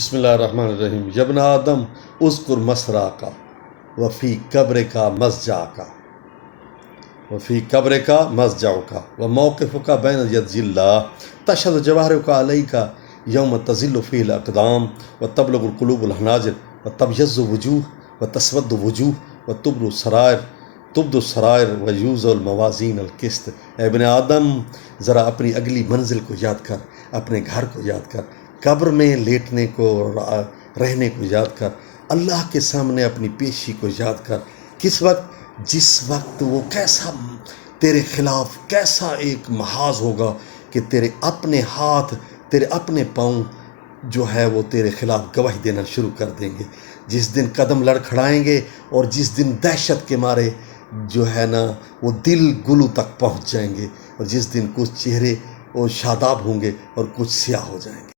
بسم اللہ الرحمن الرحیم. یبن آدم اذکر مسرا کا وفی قبر کا مسجع کا وفی قبر کا مسجع کا و موقف کا بین ید اللہ تشہد جواہر کا علیہ کا یوم تزل فی الاقدام و تبلغ القلوب الحناجر و تبیض وجوہ و تسود وجوہ و تبد السرائر و یوز الموازین القسط. اے ابن آدم، ذرا اپنی اگلی منزل کو یاد کر، اپنے گھر کو یاد کر، قبر میں لیٹنے کو رہنے کو یاد کر، اللہ کے سامنے اپنی پیشی کو یاد کر. کس وقت؟ جس وقت وہ کیسا تیرے خلاف کیسا ایک محاذ ہوگا کہ تیرے اپنے ہاتھ، تیرے اپنے پاؤں جو ہے وہ تیرے خلاف گواہی دینا شروع کر دیں گے. جس دن قدم لڑکھڑائیں گے اور جس دن دہشت کے مارے جو ہے نا وہ دل گلو تک پہنچ جائیں گے، اور جس دن کچھ چہرے وہ شاداب ہوں گے اور کچھ سیاہ ہو جائیں گے.